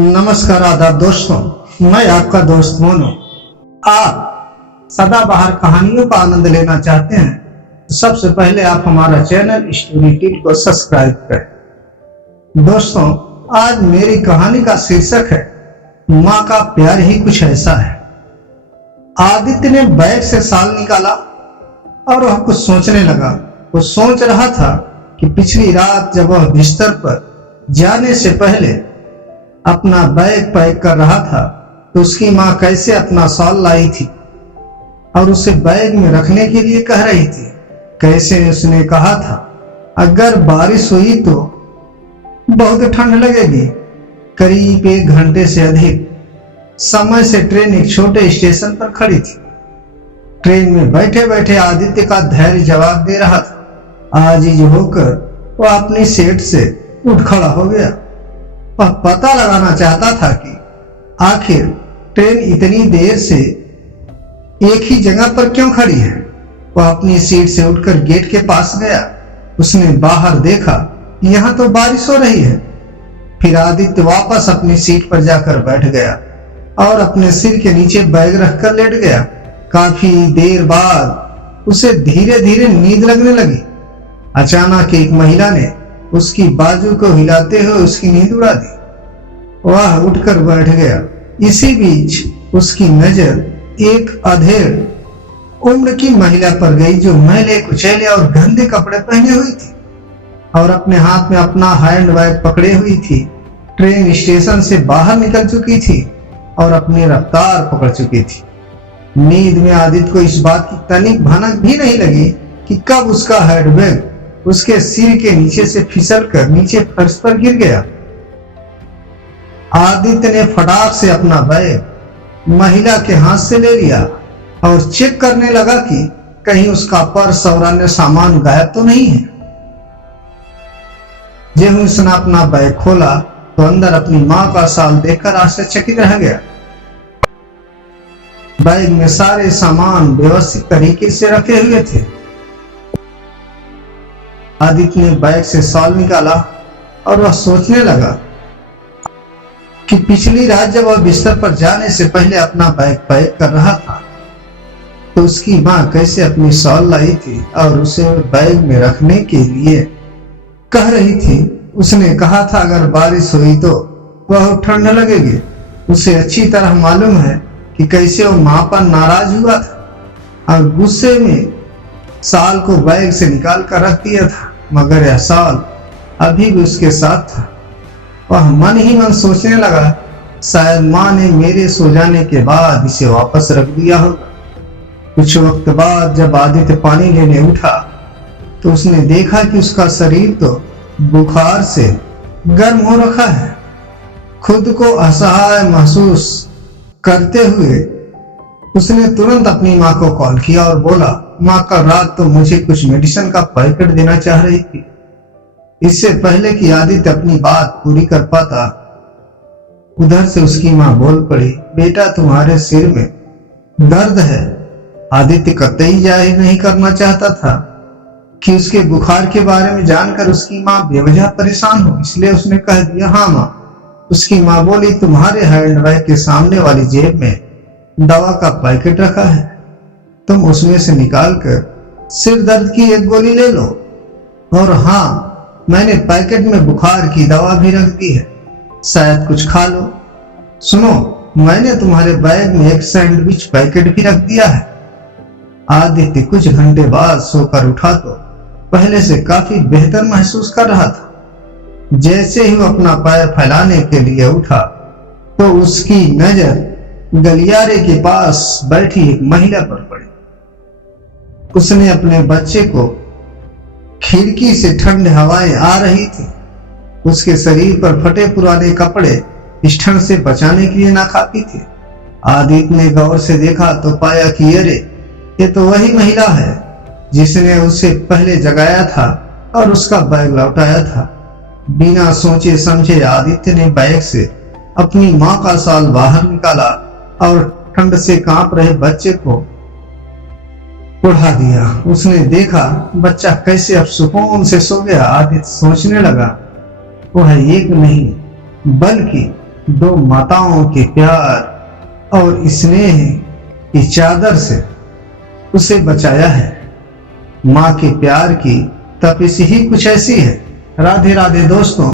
नमस्कार आदाब दोस्तों, मैं आपका दोस्त मोनू। आप सदाबहार कहानियों का आनंद लेना चाहते हैं तो सबसे पहले आप हमारा चैनल स्टोरी किट को सब्सक्राइब करें। दोस्तों, आज मेरी कहानी का शीर्षक है माँ का प्यार ही कुछ ऐसा है। आदित्य ने बैग से शाल निकाला और वह कुछ सोचने लगा। वो सोच रहा था कि पिछली रात जब वह बिस्तर पर जाने से पहले अपना बैग पैक कर रहा था तो उसकी माँ कैसे अपना शॉल लाई थी और उसे बैग में रखने के लिए कह रही थी। कैसे उसने कहा था अगर बारिश हुई तो बहुत ठंड लगेगी। करीब 1 घंटे से अधिक समय से ट्रेन एक छोटे स्टेशन पर खड़ी थी। ट्रेन में बैठे बैठे आदित्य का धैर्य जवाब दे रहा था। आजीज होकर वह अपनी सीट से उठ खड़ा हो गया। वह पता लगाना चाहता था कि आखिर ट्रेन इतनी देर से एक ही जगह पर क्यों खड़ी है। वह अपनी सीट से उठकर गेट के पास गया। उसने बाहर देखा, यहाँ तो बारिश हो रही है। फिर आदित्य वापस अपनी सीट पर जाकर बैठ गया और अपने सिर के नीचे बैग रखकर लेट गया। काफी देर बाद उसे धीरे धीरे नींद लगने लगी। अचानक एक महिला ने उसकी बाजू को हिलाते हुए उसकी नींद उड़ा दी। वह उठकर बैठ गया। इसी बीच उसकी नजर एक अधेड़ उम्र की महिला पर गई जो मैले कुचैले और गंदे कपड़े पहने हुई थी और अपने हाथ में अपना हैंड बैग पकड़े हुई थी। ट्रेन स्टेशन से बाहर निकल चुकी थी और अपनी रफ्तार पकड़ चुकी थी। नींद में आदित्य को इस बात की तनिक भनक भी नहीं लगी कि कब उसका हैंड बैग उसके सिर के नीचे से फिसलकर नीचे फर्श पर गिर गया। आदित्य ने फटाक से अपना बैग महिला के हाथ से ले लिया और चेक करने लगा कि कहीं उसका पर्स और अन्य सामान गायब तो नहीं है। जब उसने अपना बैग खोला तो अंदर अपनी मां का शाल देखकर आश्चर्यचकित रह गया। बैग में सारे सामान व्यवस्थित तरीके से रखे हुए थे। आदित्य ने बैग से शॉल निकाला और वह सोचने लगा कि पिछली रात जब वह बिस्तर पर जाने से पहले अपना बैग पैक कर रहा था तो उसकी माँ कैसे अपनी शॉल लाई थी और उसे बैग में रखने के लिए कह रही थी। उसने कहा था अगर बारिश हुई तो बहुत ठंड लगेगी। उसे अच्छी तरह मालूम है कि कैसे वो माँ पर नाराज हुआ था और गुस्से में शाल को बैग से निकाल कर रख दिया था, मगर यह शाल अभी भी उसके साथ था। वह मन ही मन सोचने लगा शायद माँ ने मेरे सो जाने के बाद इसे वापस रख दिया होगा। कुछ वक्त बाद जब आदित्य पानी लेने उठा तो उसने देखा कि उसका शरीर तो बुखार से गर्म हो रखा है। खुद को असहाय महसूस करते हुए उसने तुरंत अपनी माँ को कॉल किया और बोला, माँ कल रात तो मुझे कुछ मेडिसिन का पैकेट देना चाह रही थी। इससे पहले कि आदित्य अपनी बात पूरी कर पाता उधर से उसकी माँ बोल पड़ी, बेटा तुम्हारे सिर में दर्द है। आदित्य कतई जाहिर नहीं करना चाहता था कि उसके बुखार के बारे में जानकर उसकी माँ बेवजह परेशान हो, इसलिए उसने कह दिया हाँ माँ। उसकी माँ बोली, तुम्हारे हैंड बैग के सामने वाली जेब में दवा का पैकेट रखा है, तुम उसमें से निकालकर सिर दर्द की एक गोली ले लो। और हाँ, मैंने पैकेट में बुखार की दवा भी रख दी है, शायद कुछ खा लो। सुनो, मैंने तुम्हारे बैग में एक सैंडविच पैकेट भी रख दिया है। आदित्य कुछ घंटे बाद सोकर उठा तो पहले से काफी बेहतर महसूस कर रहा था। जैसे ही वो अपना पैर फैलाने के लिए उठा तो उसकी नजर गलियारे के पास बैठी एक महिला पर पड़ी। उसने अपने बच्चे को खिड़की से ठंड हवाएं आ रही थी। उसके शरीर पर फटे पुराने कपड़े इस ठंड से बचाने के लिए नाकाफी थे। आदित्य ने गौर से देखा तो पाया कि अरे ये तो वही महिला है जिसने उसे पहले जगाया था और उसका बैग लौटाया था। बिना सोचे समझे आदित्य ने बैग से अपनी माँ का शाल बाहर निकाला और ठंड से कांप रहे बच्चे को उड़ा दिया। उसने देखा बच्चा कैसे अब सुकून से सो गया। आदित्य सोचने लगा वह एक नहीं बल्कि दो माताओं के प्यार और स्नेह की चादर से उसे बचाया है। माँ के प्यार की तपिश ही कुछ ऐसी है। राधे राधे दोस्तों।